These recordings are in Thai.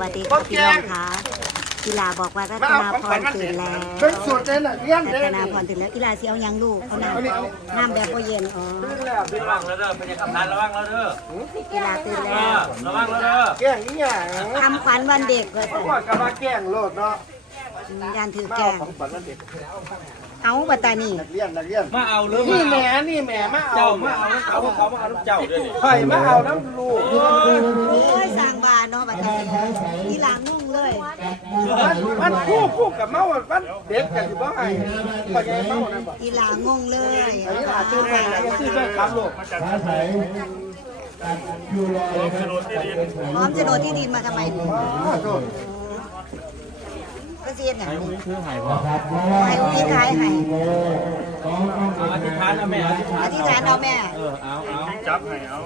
วัสดีค่ะพี่น้องค่ะกีฬาบอกว่ารัตนาพรตื่นแล้วเป็นสูตรเด่นอะเลี้ยงรัเด่ตนนาพรตื่นแล้วกีฬาเสียวยังลูกเอาน้ำน้ำแบบโอเย็นอ๋อระวังแล้วเด้อเป็นยังกำนันระวังแล้วเด้อกีฬาตื่นเอแล้วอระวังแล้วเด้อแกล้งนี่อย่างทำขวัญวันเด็กเลยก่อนกับมาแกล้งโลดเนาะยานถือแกเอางของฝันวันเด็ก เอาบัตตานี่นักเรียนนักเรียนมาเอาเรื่องนี่มาแหม่เอานี่แหม่มาเอาเจ้ามามาเอาเอาเขาเขามาเอาลูกเจ้าด้วยนี่ไข่มาเอาน้ำลูกโอ้ยสร้างบานเนาะบัตตานี่กีฬางงเลยมันมันคู่คู่กับเมามันเด็กกันอยู่บ้างไงปัญญาเมานั่นบ่กีฬางงเลยอันนี้อาจจะเป็นชื่อแฟนคลับลูกพร้อมโฉนดที่ดินมาทำไม อ๋อโทษก็เสียนอย่างนี้คือหายบ่ให้อุ้งขายให้เอาอธิษฐานนะแม่อธิษฐานอธิษฐานเอาแม่ เออเอาเอาจับให้เอา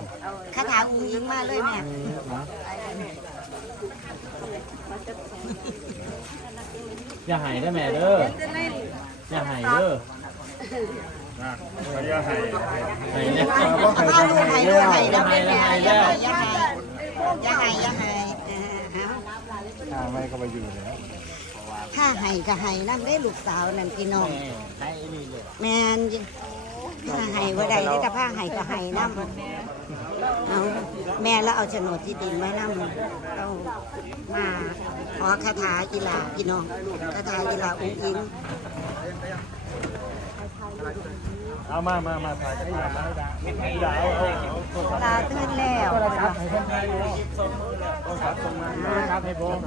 คาถาอุ้งยิงมาเลยแม่อย่าหายได้แม่เด้ออย่าหายเด้ออย่าหายหายเนี่ยเอาลูกให้ลูกให้แล้วแม่แม่อย่าให้อย่าให้อย่าให้อย่าให้เออเอาไม่ก็ไปอยู่แล้ว ถ้าให้ก็ให้นั่นได้ลูกสาวนั่นพี่น้องให้นี่เลยแม่นถ้าให้ว่าใดที่จะผ้าให้ก็ให้น้ำเอาแม่แล้วเอาโฉนดที่ดินไว้น้ำเรามาขอคาถากีฬาพี่น้องคาถากีฬาอุ้งอิง เอามามามาถ่ายให้ยามาให้ดาเอาเอาเอาตาตื่นแล้วครับให้ผม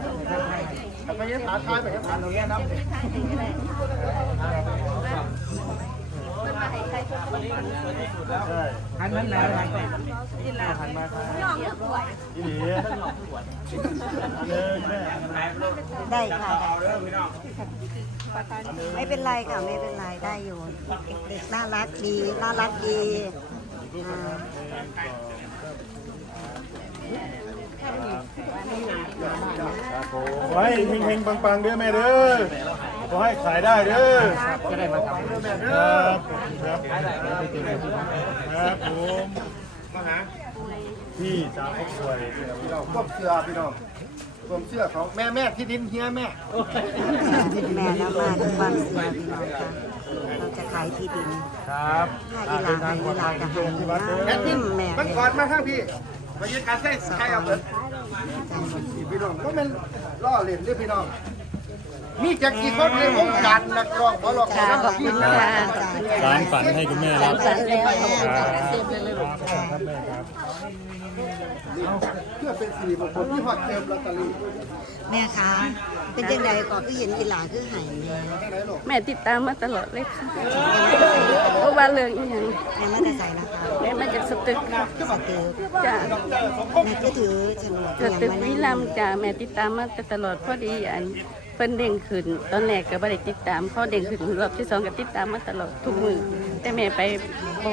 ไปยังหาท้ายไปยังหาตรงนี้นะ หันนั้นแล้วหันไปหันมาครับอีหลีอันนึงแม่ได้ค่ะไม่เป็นไรค่ะไม่เป็นไรได้อยู่เด็กน่ารักดีน่ารักดีอ่าขอให้เฮงๆปังๆเด้อแม่เด้อ ขอให้ขายได้เด้อจะได้มาทำแม่เด้อครับครับผมมาหาพี่สาวเขาป่วยพี่น้องควบเสื้อพี่น้องควบเสื้อของแม่แม่ที่ดินเฮียแม่แม่น้ำมาด้วยความเสียพี่น้องค่ะเราจะขายที่ดินครับถ้าอีหลาให้อีหลาจะให้นะแม่ที่แม่มันก่อนมาข้างพี่มายืนการเส้นใครเอาเงินพี่น้องก็เป็นล่อเล่นด้วยพี่น้อง มีจักกี่คนในวงการนักร้องหมอร้องหมอค่ะลำขอบคุณค่ะสารฝันให้คุณแม่รับสันเลยเพื่อเป็นสิริมงคลที่หอดเจิมลอตเตอรี่แม่คะเป็นยังไงก่อนที่เห็นอีหลาคือหายแม่แม่ติดตามมาตลอดเลยค่ะเพราะว่าเรื่องอีหยังแม่มาแต่ใส่นะคะแม่มาจากสตึกค่ะสตือจ้ะแม่ก็ถือโฉนดสตึกวิลามจ้ะแม่ติดตามมาตลอดพอดีอันเพิ่นเด้งขึ้น ตอนแรกก็บ่ได้ติดตามพอเด้งขึ้นรอบที่สองก็ติดตามมาตลอดทุกมือแต่แม่ไปบ่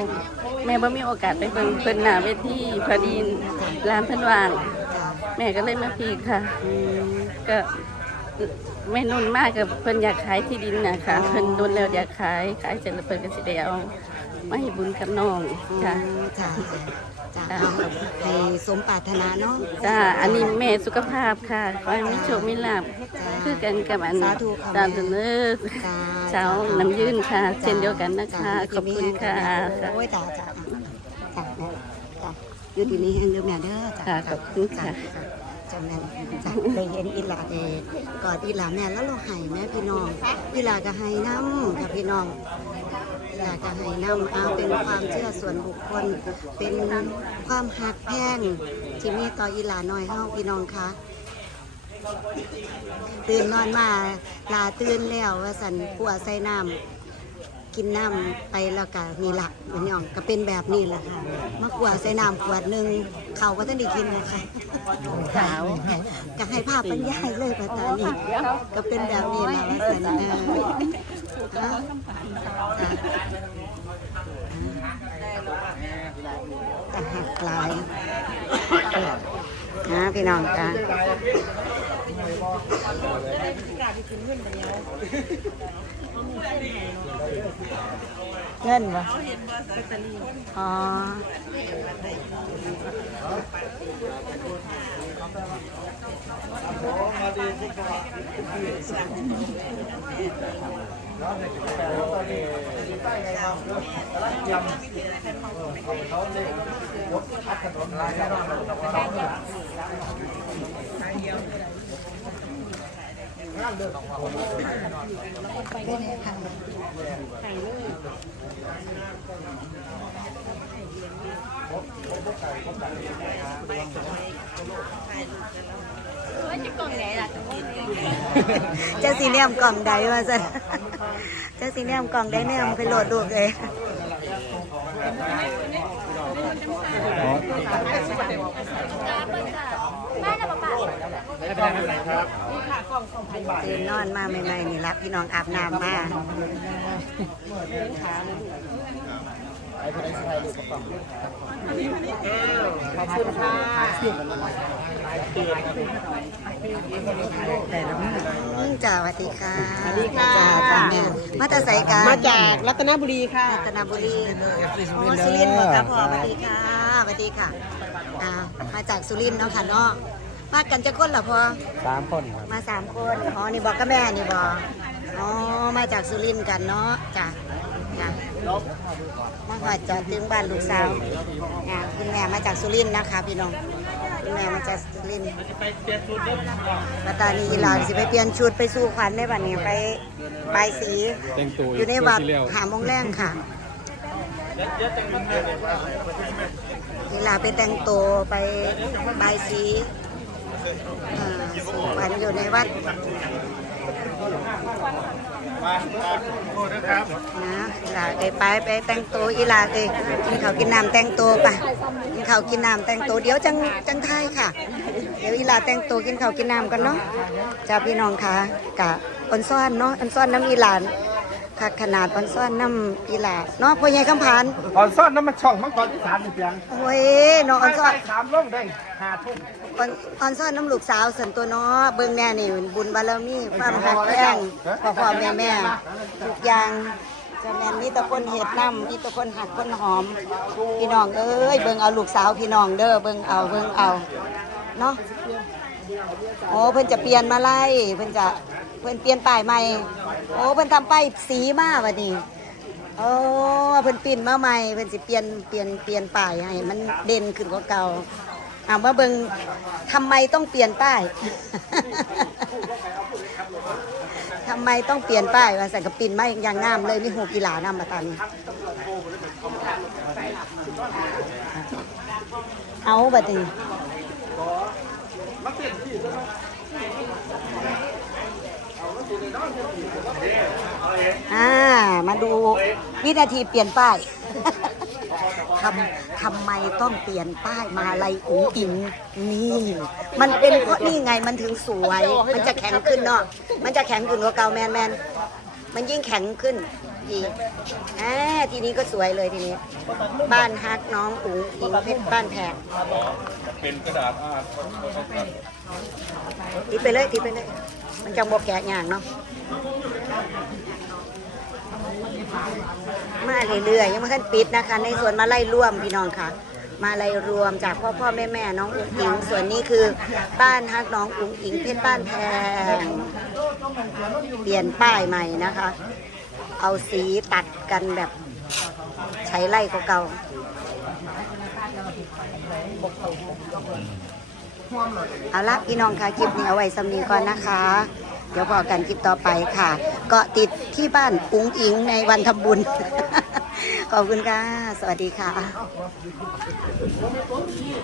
แม่บ่มีโอกาสไปเบิ่งเพิ่นหน้าเวทีพอดีร้านเพิ่นว่าง แม่ก็เลยมาพีค่ะก็ไม่นุ่นมากกับเพิ่นอยากขายที่ดินนะคะเพิ่นโดนแล้วอยากขายขายเสร็จแล้วเพิ่นก็สิได้เอามาให้บุญกับน้องจ้ะจ้ะ จ้ะเอาให้สมปรารถนาเนาะจ้าอันนี้แม่สุขภาพค่ะขอให้มีโชคมีลาภคือกันกับอันสาธุค่ะตามเสนอจ้ะเช้าน้ำยืนค่ะ เช่นเดียวกันนะคะ ขอบคุณค่ะโอ้ยจ้ะจ้ะจ้ะจ้ะอยู่ที่นี่แห่งเดิมแม่เด้อจ้ะค่ะขอบคุณค่ะจ้ะแม่จ้ะเคยเห็นอีหลาเองกอดอีหลาแม่แล้วเราให้แม่พี่น้องอีหลาก็ให้น้ำค่ะพี่น้อง อยากจะให้นำเอาเป็นความเชื่อส่วนบุคคล เป็นความหักแพงที่มีต่ออีหลาน้อยเฮาพี่น้องคะตื่นนอนมาลาตื่นแล้วว่าสันปัวใส่น้ำกินน้ำไปแล้วก็นี่ละมันย่องก็เป็นแบบนี้แหละค่ะมากลัวใส่น้ำขวดหนึ่งเขาก็ต้องได้กินนะคะขาวก็ให้ภาพบรรยายเลยปัตตานีก็เป็นแบบนี้แหละว่าสันเออจะหั กลายนะพี่น้องจ้าเงินวะ อ๋อเจ้าสีแนมกล่องใดว่าสัน เจ้าสีแนมกล่องใดแนมไปโหลดลูเลยตื่นนอนมาใหม่ๆนี่ละพี่น้องอาบน้ำมาอืม จ้าสวัสดีค่ะสวัสดีค่ะจ้าแม่มาแตาใส่กันมาจากรัตนบุรีค่ะ รัตนบุรีโอ้สุรินทร์เหรอครับพ่อสวัสดีค่ะสวัสดีค่ะอ่ามาจากสุรินทร์เนาะค่ะเนาะมากันจะคนเหรอพ่อสามคนครับมาสามคนอ๋อนี่บอกกับแม่นี่บอกอ๋อมาจากสุรินทร์กันเนาะจ้ะจ้ะมาหอดจอดถึงบ้านลูกสาวอ่าคุณแม่มาจากสุรินทร์นะคะพี่น้องคุณ แม่มาจากสุรินทร์ปัตตานีหลานสิไปเปลี่ยนชุดไปสู่ขวัญได้บัดนี้ไปบายสี แต่งตัวอยู่ในวัดหาโมงแรงค่ะเวลาไปแต่งตัวไปบายสีอ่าสู่ขวัญอยู่ในวัดมามาโทษ นะอีหลาเอ้ยไปไปแต่งตัวอีหลาเอ้ยกินข้าวกินน้ำแต่งตัวไปกินข้าวกินน้ำแต่งตัวเดี๋ยวจังจังไทยค่ะ เดี๋ยวอีหลาแต่งตัวกินข้าวกินน้ำกันเนาะจ้าพี่น้องค่ะกะอนซ้อนเนาะอนซ้อนน้ำอีหลาน ค่ะขนาดออนซ่อนน้ำอีหลาเนาะพ่อใหญ่คำพานก่อนซ่อนน้ำมันช่องมังกรที่สามนี่เพียงโอ้ยเนาะออนซ่อน สามล่องได้ห้าทุ่มออนออนซ่อนน้ำลูกสาวส่วนตัวเนาะเบิ่งแน่นี่บุญบารมีความหักแป้งพ่อพ่อแม่แม่ทุกอย่างจะแม่นมีแตะคนเห็ดน้ำมีแตะคนหักคนหอม พี่น้องเอ้ยเบิ่งเอาลูกสาวพี่น้องเด้อเบิ่งเอาเบิ่งเอาเนาะโอ้เพิ่นจะเปลี่ยนมาไล่เพิ่นจะ เพิ่นเปลี่ยนป้ายใหม่ โอ้เพิ่นทำป้ายสีมาบัดนี้โอ้เพิ่นปิ้นมาใหม่เพิ่นสิเปลี่ยนเปลี่ยนเปลี่ยนป้ายให้มันเด่นขึ้นกว่าเก่าอ่ามาเบิงทำไมต้องเปลี่ยนป้าย ทำไมต้องเปลี่ยนป้ายว่าใส่กระปินมาอย่างงามเลยมีหูกีฬานำมาตันเอาบัดนี้ อ่า มาดูวินาทีเปลี่ยนป้าย ทำทำไมต้องเปลี่ยนป้ายมาลายอุ๋งอิงนี่ มันเป็นเพราะนี่ไงมันถึงสวย มันจะแข็งขึ้นเนาะ มันจะแข็งขึ้นกว่าเก่าแมนแมนมันยิ่งแข็งขึ้นอีกอ่าทีนี้ก็สวยเลยทีนี้ บ้านฮักน้องอุ๋งอิงเพชรบ้านแพงเป็นกระดาษอาร์ตติดไปเลยติดไปเลย มันจังบอกแกะอย่างเนาะมาเรื่อยๆยังไม่ทันปิดนะคะ ในส่วนมาไล่ร่วมพี่น้องค่ะ มาไล่รวมจากพ่อพ่อแม่แม่น้องอุ๋งอิง ส่วนนี้คือบ้านฮักน้องอุ๋งอิงเพชรบ้านแพงเปลี่ยนป้ายใหม่นะคะ เอาสีตัดกันแบบใช้ไล่เก่าๆ เอาละพี่น้องค่ะคลิปนี้เอาไว้สำนีก่อนนะคะ เดี๋ยวพอกันคลิปต่อไปค่ะเกาะติดที่บ้านอุ้งอิงในวันทำบุญ ขอบคุณค่ะ สวัสดีค่ะ